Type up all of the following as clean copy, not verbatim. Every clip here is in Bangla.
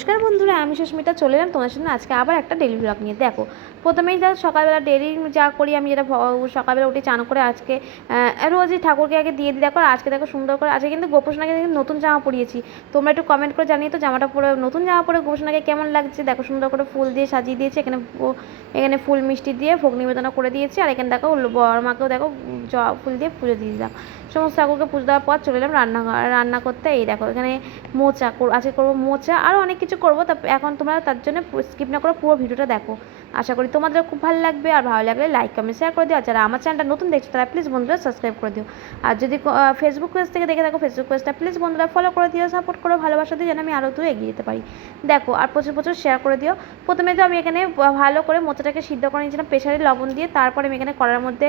নমস্কার বন্ধুরা, আমি সুস্মিতা চলে এলাম তোমাদের সামনে আজকে আবার একটা ডেলি ব্লগ নিয়ে। দেখো, প্রথমেই যা সকালবেলা ডেলি যা করি আমি, যেটা সকালবেলা উঠে চান করে আজকে রোজই ঠাকুরকে আগে দিয়ে দিই। দেখো আজকে দেখো সুন্দর করে, আজকে কিন্তু গোপোষণাকে কিন্তু নতুন জামা পরিয়েছি। তোমরা একটু কমেন্ট করে জানিয়ে তো জামাটা পরে, নতুন জামা পরে গোপোষণাকে কেমন লাগছে। দেখো সুন্দর করে ফুল দিয়ে সাজিয়ে দিয়েছি, এখানে ফুল মিষ্টি দিয়ে ভোগ নিবেদন করে দিয়েছি। আর এখানে দেখো বড় মাকেও দেখো ফুল দিয়ে পুজো দিয়ে দিলাম। সমস্ত ঠাকুরকে পুজো দেওয়ার পর চলে এলাম রান্না করতে। এই দেখো এখানে মোচা আজকে করবো, মোচা আরও অনেক কিছু করবো। তা এখন তোমরা তার জন্য স্কিপ না করে পুরো ভিডিওটা দেখো। আশা করি তোমাদের খুব ভালো লাগবে। আর ভালো লাগলে লাইক কমেন্ট শেয়ার করে দিও। আর যারা আমার চ্যানেলটা নতুন দেখছো তারা প্লিজ বন্ধুরা সাবস্ক্রাইব করে দিও। আর যদি ফেসবুক পেজ থেকে দেখে থাকো, ফেসবুক পেজটা প্লিজ বন্ধুরা ফলো করে দিও, সাপোর্ট করো, ভালোবাসা দিও, যেন আমি আরও দূর এগিয়ে যেতে পারি। দেখো আর প্রচুর প্রচুর শেয়ার করে দিও। প্রথমে তো আমি এখানে ভালো করে মোচাটাকে সিদ্ধ করে নিয়েছিলাম প্রেশারে লবণ দিয়ে। তারপরে আমি এখানে কড়ার মধ্যে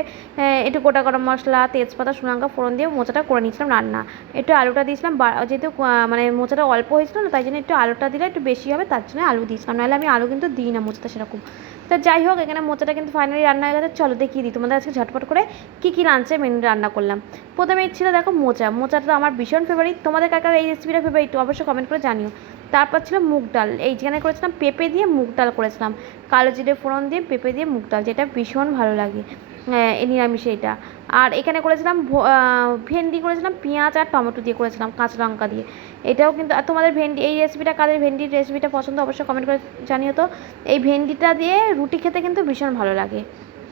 একটু গোটা গরম মশলা, তেজপাতা, শুকনো লঙ্কা ফোড়ন দিয়ে মোচাটা করে নিয়েছিলাম রান্না। একটু আলুটা দিয়েছিলাম, যেহেতু মানে মোচাটা অল্প হয়েছিল না, তাই জন্য একটু আলুটা দিলে একটু বেশি হবে, তার জন্য আলু দিয়েছিলাম। নাহলে আমি আলু কিন্তু দিই না মোচাটা সেরকম। তো যাই হোক, এখানে মোচাটা কিন্তু ফাইনালি রান্না হয়ে গেছে। চলো দেখিয়ে দিই তোমাদের আজকে ঝটপট করে কী লাঞ্চে মেনু রান্না করলাম। প্রথমে ছিল দেখো মোচাটা তো আমার ভীষণ ফেভারিট। তোমাদের কাকার এই রেসিপিটা ফেভারিট অবশ্যই কমেন্ট করে জানিও। তারপর ছিল মুগ ডাল, এই যেখানে করেছিলাম পেঁপে দিয়ে মুগ ডাল করেছিলাম, কালো জিরে ফোড়ন দিয়ে পেঁপে দিয়ে মুগ ডাল, যেটা ভীষণ ভালো লাগে নিরামিষে এটা। আর এখানে করেছিলাম ভেন্ডি করেছিলাম পেঁয়াজ আর টমেটো দিয়ে করেছিলাম, কাঁচা লঙ্কা দিয়ে। এটাও কিন্তু, আর তোমাদের এই রেসিপিটা, কাদের ভেন্ডির রেসিপিটা পছন্দ অবশ্যই কমেন্ট করে জানিও তো। এই ভেন্ডিটা দিয়ে রুটি খেতে কিন্তু ভীষণ ভালো লাগে,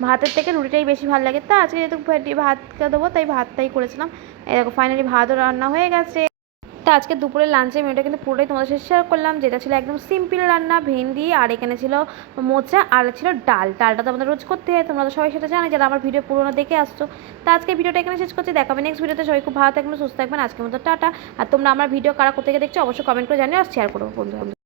ভাতের থেকে রুটিটাই বেশি ভালো লাগে। তা আজকে যেহেতু ভাত দেবো তাই ভাতটাই করেছিলাম। এই দেখো ফাইনালি ভাতও রান্না হয়ে গেছে। তা আজকে দুপুরের লাঞ্চের মেনুটা কিন্তু পুরোটাই তোমাদের সাথে শেয়ার করলাম, যেটা ছিল একদম সিম্পল রান্না, ভেন্ডি আর এখানে ছিল মোচা আর ছিল ডালটা তো আমাদের রোজ করতে হয়, তোমরা তো সবাই সেটা জানো যারা আমার ভিডিও পুরোনো দেখে আসছো। তা আজকে ভিডিওটা এখানে শেষ করছি, দেখাবে নেক্সট ভিডিওতে। সবাই খুব ভালো থাকবেন, সুস্থ থাকবেন। আজকের মতো টাটা। আর তোমরা আমার ভিডিও কারা কোথা থেকে দেখছো অবশ্যই কমেন্ট করে জানিও আর শেয়ার করো বন্ধুরা।